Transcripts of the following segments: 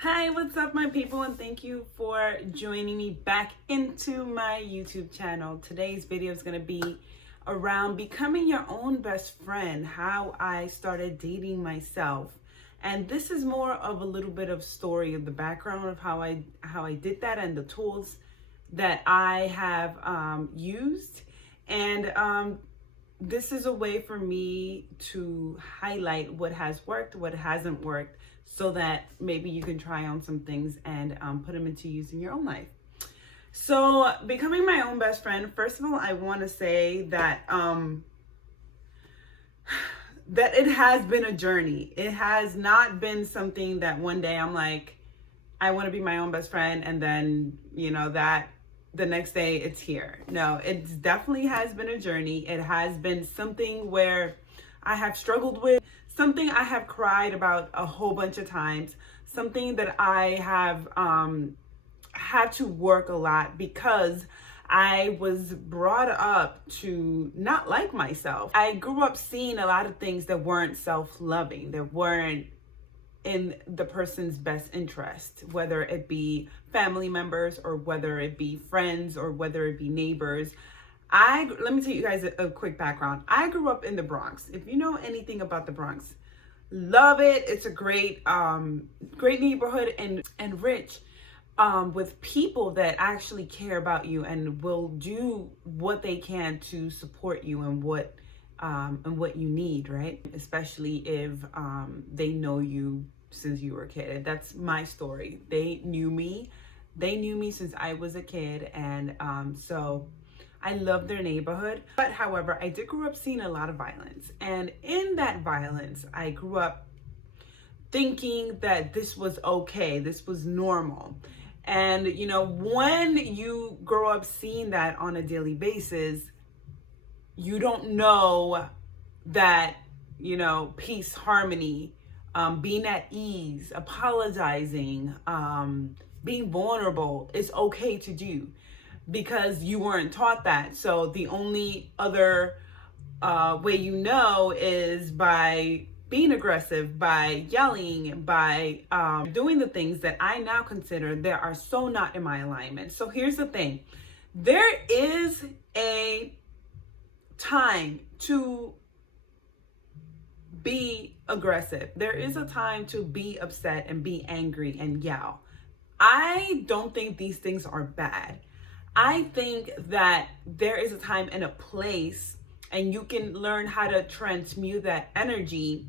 Hi, what's up, my people, and thank you for joining me back into my YouTube channel. Today's video is going to be around becoming your own best friend, how I started dating myself. And this is more of a little bit of story of the background of how I did that and the tools that I have used. And this is a way for me to highlight what has worked, what hasn't worked, so that maybe you can try on some things and put them into use in your own life. So becoming my own best friend, first of all, I want to say that that it has been a journey. It has not been something that one day I'm like, I want to be my own best friend, and then, that the next day it's here. No, it definitely has been a journey. It has been something where I have struggled with, something I have cried about a whole bunch of times, something that I have had to work a lot because I was brought up to not like myself. I grew up seeing a lot of things that weren't self-loving, that weren't in the person's best interest, whether it be family members or whether it be friends or whether it be neighbors. Let me tell you guys a quick background. I grew up in the Bronx. If you know anything about the Bronx, love it. It's a great neighborhood and rich with people that actually care about you and will do what they can to support you and what you need, right? Especially if they know you since you were a kid. That's my story. They knew me since I was a kid, and so I love their neighborhood. But however, I did grow up seeing a lot of violence, and in that violence, I grew up thinking that this was okay, this was normal. And when you grow up seeing that on a daily basis, you don't know that, peace, harmony, being at ease, apologizing, being vulnerable is okay to do because you weren't taught that. So the only other way is by being aggressive, by yelling, by doing the things that I now consider that are so not in my alignment. So here's the thing. There is a time to be aggressive. There is a time to be upset and be angry and yell. I don't think these things are bad. I think that there is a time and a place, and you can learn how to transmute that energy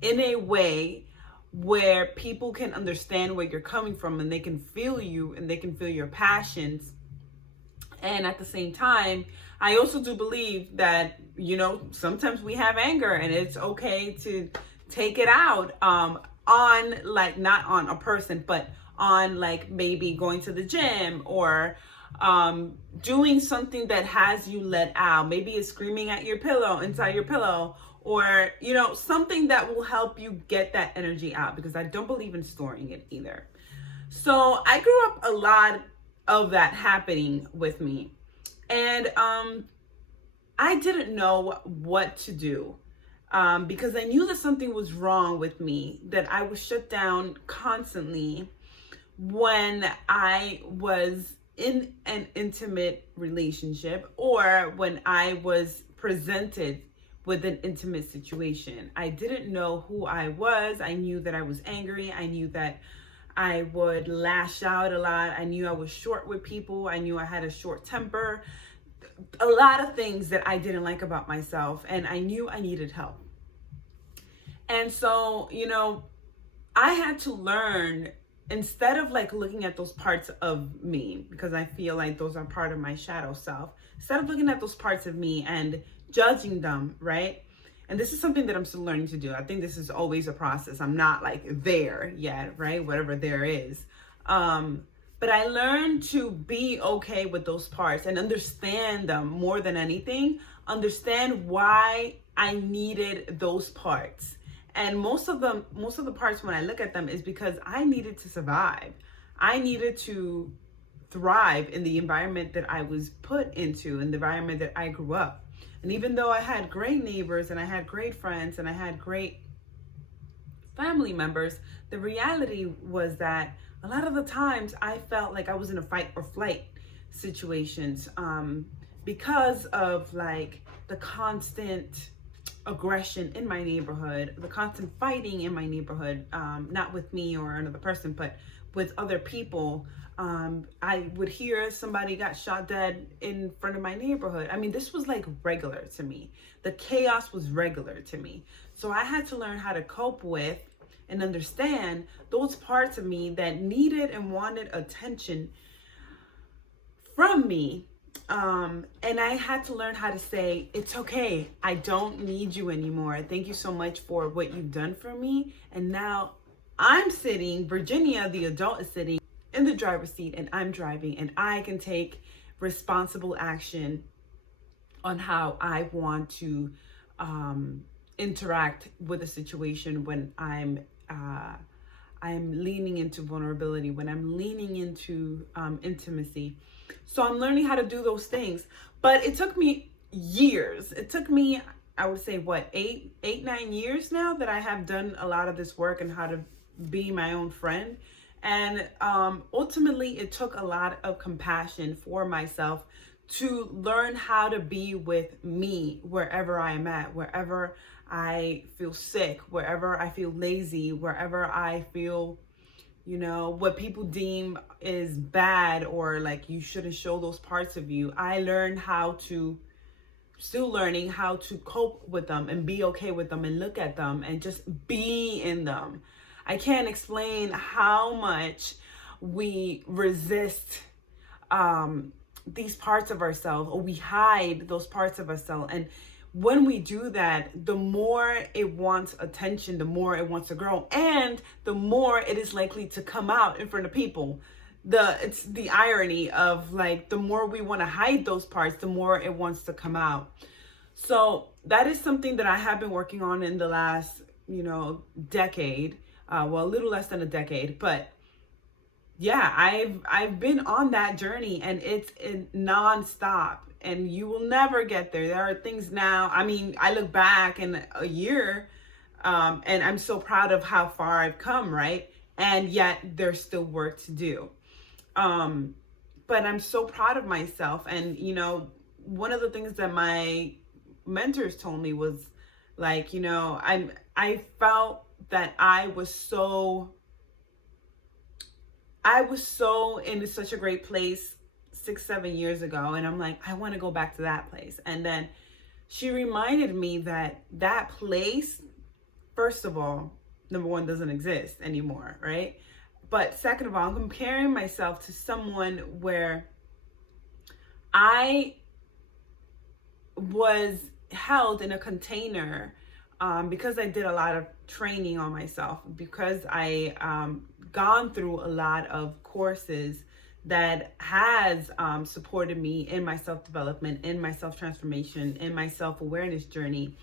in a way where people can understand where you're coming from and they can feel you and they can feel your passions. And at the same time, I also do believe that, sometimes we have anger and it's okay to take it out on, like, not on a person, but on, like, maybe going to the gym or doing something that has you let out. Maybe it's screaming at your pillow, inside your pillow, or, something that will help you get that energy out, because I don't believe in storing it either. So I grew up a lot of that happening with me. And I didn't know what to do because I knew that something was wrong with me, that I was shut down constantly when I was in an intimate relationship or when I was presented with an intimate situation. I didn't know who I was. I knew that I was angry. I knew that I would lash out a lot. I knew I was short with people. I knew I had a short temper. A lot of things that I didn't like about myself, and I knew I needed help. And so, I had to learn, instead of like looking at those parts of me, because I feel like those are part of my shadow self, instead of looking at those parts of me and judging them, right? And this is something that I'm still learning to do. I think this is always a process. I'm not like there yet, right? Whatever there is. But I learned to be okay with those parts and understand them more than anything. Understand why I needed those parts. And most of the parts, when I look at them, is because I needed to survive. I needed to thrive in the environment that I was put into, in the environment that I grew up. And even though I had great neighbors and I had great friends and I had great family members, the reality was that a lot of the times I felt like I was in a fight or flight situations, because of like the constant aggression in my neighborhood, the constant fighting in my neighborhood, not with me or another person, but with other people. I would hear somebody got shot dead in front of my neighborhood. I mean, this was like regular to me. The chaos was regular to me. So I had to learn how to cope with and understand those parts of me that needed and wanted attention from me. And I had to learn how to say, it's okay. I don't need you anymore. Thank you so much for what you've done for me. And now I'm sitting, Virginia, the adult, is sitting in the driver's seat and I'm driving, and I can take responsible action on how I want to interact with a situation when I'm leaning into vulnerability, when I'm leaning into intimacy. So I'm learning how to do those things. But it took me years. It took me, I would say, what, 9 years now that I have done a lot of this work and how to be my own friend. And ultimately, it took a lot of compassion for myself to learn how to be with me wherever I am at, wherever I feel sick, wherever I feel lazy, wherever I feel, what people deem is bad or like you shouldn't show those parts of you. I learned still learning how to cope with them and be okay with them and look at them and just be in them. I can't explain how much we resist these parts of ourselves, or we hide those parts of ourselves. And when we do that, the more it wants attention, the more it wants to grow, and the more it is likely to come out in front of people. It's the irony of like, the more we want to hide those parts, the more it wants to come out. So that is something that I have been working on in the last, decade. Well, a little less than a decade, but yeah, I've been on that journey, and it's nonstop, and you will never get there. There are things now. I mean, I look back in a year, and I'm so proud of how far I've come, right? And yet there's still work to do. But I'm so proud of myself. And one of the things that my mentors told me was like, I felt that I was so in such a great place 6-7 years ago, and I'm like, I want to go back to that place. And then she reminded me that that place, first of all, number one, doesn't exist anymore, right? But second of all, I'm comparing myself to someone where I was held in a container, because I did a lot of training on myself, because I gone through a lot of courses that has supported me in my self-development, in my self-transformation, in my self-awareness journey.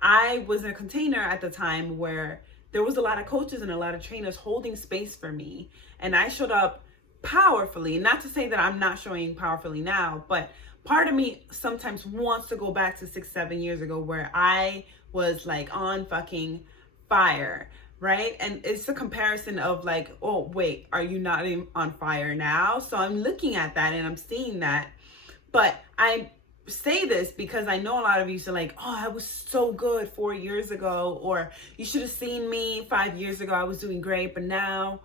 I was in a container at the time where there was a lot of coaches and a lot of trainers holding space for me, and I showed up powerfully. Not to say that I'm not showing powerfully now, but part of me sometimes wants to go back to 6-7 years ago where I was like on fucking fire, right? And it's a comparison of like, oh wait, are you not even on fire now? So I'm looking at that and I'm seeing that. But I say this because I know a lot of you are like, oh, I was so good 4 years ago, or you should have seen me 5 years ago, I was doing great, but now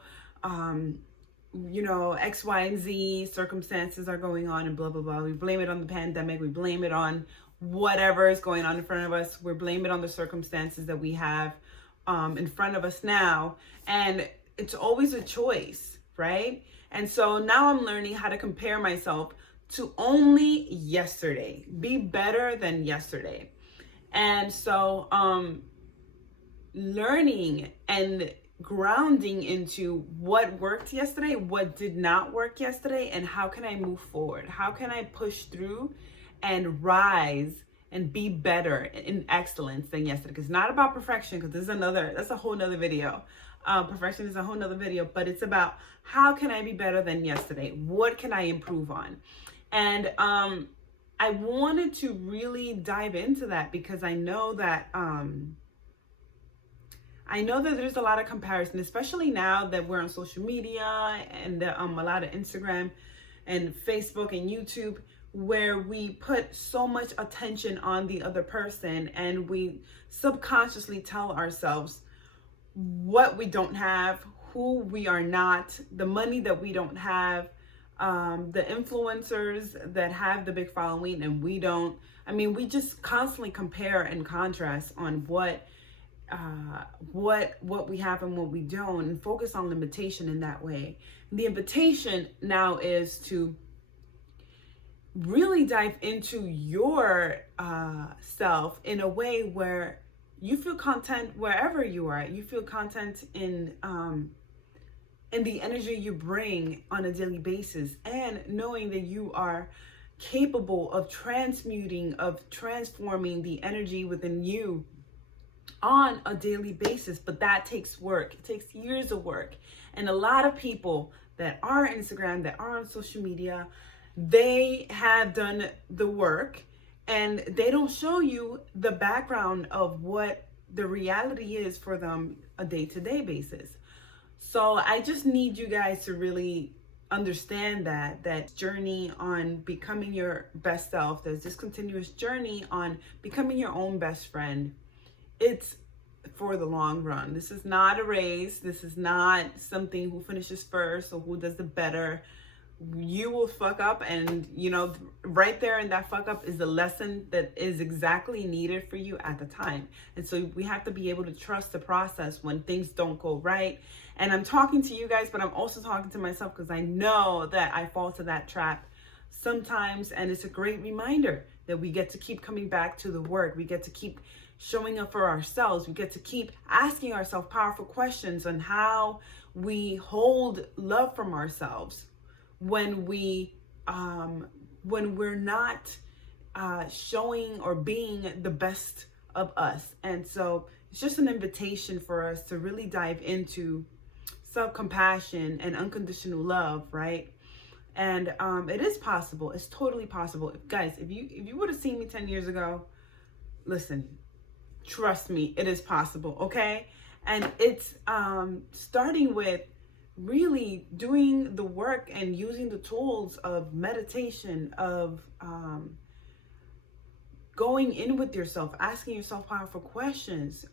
X, Y, and Z circumstances are going on and blah, blah, blah. We blame it on the pandemic. We blame it on whatever is going on in front of us. We blame it on the circumstances that we have in front of us now. And it's always a choice, right? And so now I'm learning how to compare myself to only yesterday. Be better than yesterday. And so learning and grounding into what worked yesterday, what did not work yesterday, and how can I move forward? How can I push through and rise and be better in excellence than yesterday? Because it's not about perfection, because that's a whole nother video. Perfection is a whole nother video, but it's about how can I be better than yesterday? What can I improve on? And I wanted to really dive into that because I know that I know that there's a lot of comparison, especially now that we're on social media and a lot of Instagram and Facebook and YouTube, where we put so much attention on the other person and we subconsciously tell ourselves what we don't have, who we are not, the money that we don't have, the influencers that have the big following and we don't. I mean, we just constantly compare and contrast on what we have and what we don't, and focus on limitation in that way. The invitation now is to really dive into your self in a way where you feel content wherever you are. You feel content in the energy you bring on a daily basis, and knowing that you are capable of transmuting, of transforming the energy within you on a daily basis. But that takes work. It takes years of work. And a lot of people that are on Instagram, that are on social media, they have done the work and they don't show you the background of what the reality is for them a day-to-day basis. So I just need you guys to really understand that journey on becoming your best self. There's this continuous journey on becoming your own best friend. It's for the long run. This is not a race. This is not something who finishes first or who does the better. You will fuck up, and right there in that fuck up is the lesson that is exactly needed for you at the time. And so we have to be able to trust the process when things don't go right. And I'm talking to you guys, but I'm also talking to myself, because I know that I fall to that trap sometimes. And it's a great reminder that we get to keep coming back to the work. We get to keep showing up for ourselves. We get to keep asking ourselves powerful questions on how we hold love from ourselves when we're not showing or being the best of us. And so it's just an invitation for us to really dive into self-compassion and unconditional love, right? And it is possible. It's totally possible. Guys, if you would have seen me 10 years ago, listen, trust me, it is possible, okay? And it's starting with really doing the work and using the tools of meditation, of going in with yourself, asking yourself powerful questions,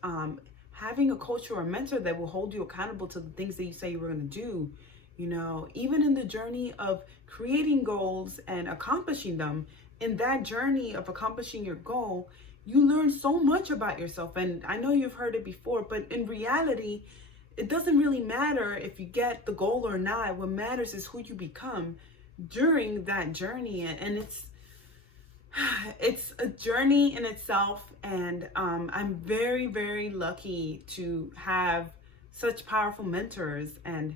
having a coach or a mentor that will hold you accountable to the things that you say you were going to do. Even in the journey of creating goals and accomplishing them, in that journey of accomplishing your goal, you learn so much about yourself. And I know you've heard it before, but in reality, it doesn't really matter if you get the goal or not. What matters is who you become during that journey. And it's a journey in itself. And I'm very, very lucky to have such powerful mentors. And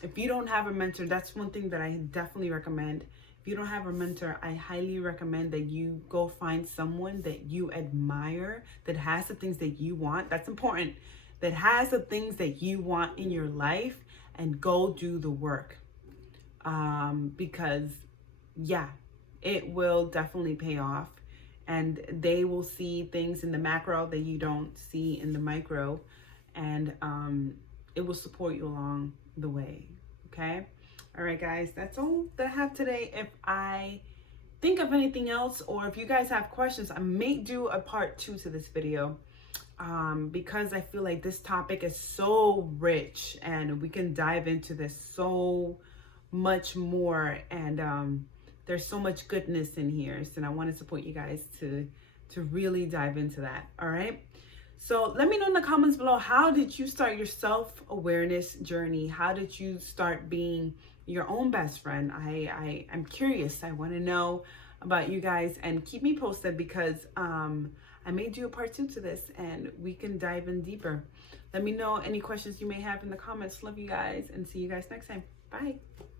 if you don't have a mentor, that's one thing that I definitely recommend. If you don't have a mentor, I highly recommend that you go find someone that you admire, that has the things that you want. That's important. That has the things that you want in your life, and go do the work. Because it will definitely pay off, and they will see things in the macro that you don't see in the micro, and it will support you along the way. Okay. All right, guys, that's all that I have today. If I think of anything else, or if you guys have questions, I may do a part 2 to this video. Because I feel like this topic is so rich and we can dive into this so much more, and there's so much goodness in here. So I want to support you guys to really dive into that. All right. So let me know in the comments below, how did you start your self-awareness journey? How did you start being your own best friend? I'm curious. I want to know about you guys, and keep me posted, because I may do a part 2 to this and we can dive in deeper. Let me know any questions you may have in the comments. Love you guys, and see you guys next time. Bye.